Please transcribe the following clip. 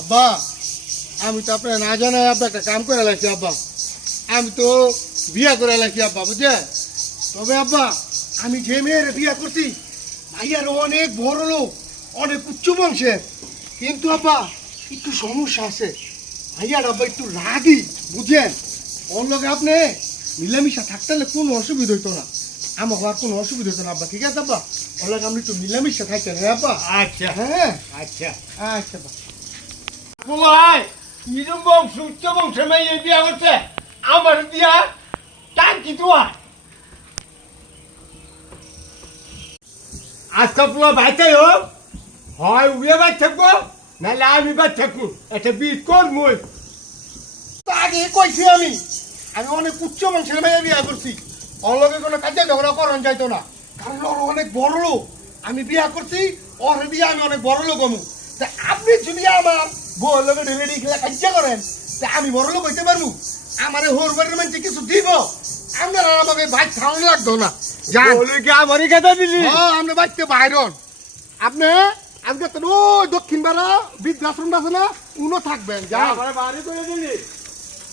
আব্বা আমি তো আপনার না জানাই আব্বা একটা কাম করে লাগছি আব্বা। আমি তো বিয়া করে লাগছি আব্বা, বুঝছেন? তবে আব্বা আমি যে মেয়ের বিয়া করছি ভাইয়ার অনেক বড় লোক, অনেক উচ্চ বংশের, কিন্তু আব্বা একটু সমস্যা আছে। ভাইয়ার আব্বা একটু রাগি, বুঝছেন? ওর লগে আপনি মিলামিশা থাকতে হলে কোনো অসুবিধা হইতো না, আমার হওয়ার কোনো অসুবিধা হতো না আব্বা। ঠিক আছে আব্বা, ওর লগে আপনি একটু মিলামিশা থাকতেন। হ্যাঁ আব্বা? আচ্ছা হ্যাঁ আচ্ছা আচ্ছা আব্বা। বলাই এরকম বংশ উচ্চ বংশের মেয়ে বিয়া করছে, আমার বিয়া টাঙ্কি দোয়া। আজকে পুরো বাচ্চাই হোক, হয় উড়ে বাচ্চা থাকবো, নাহলে আমি বাচ্চা থাকবো। একটা বীজ কর মই তো আগে কইছি আমি আমি অনেক উচ্চ বংশের মেয়ে বিয়া করছি, ওর লগে কোনো কাজে ঝগড়া করান যাইতো না, কারণ ওর অনেক বড় লোক। আমি বিয়া করছি, ওর বিয়া আমি অনেক বড় লোক হমু। তা আপনি যদি আমার বউর লগে ঢেলে খেলা কাজা করেন, তা আমি বড় লোক হইতে পারবো? আমারে হোর বাড়ির মানুষ কিছু দিব, আপনার আর আমাকে বাইক খাওয়ানো লাগতো না। যান, বলে কি আমারই কথা দিলি? আপনি বাইকতে বাইরন, আপনি আজকে তো ওই দক্ষিণ পাড়া বৃদ্ধাশ্রমটা আছে না, উনো থাকবেন। যান। আমার বাড়ি করে দিলি।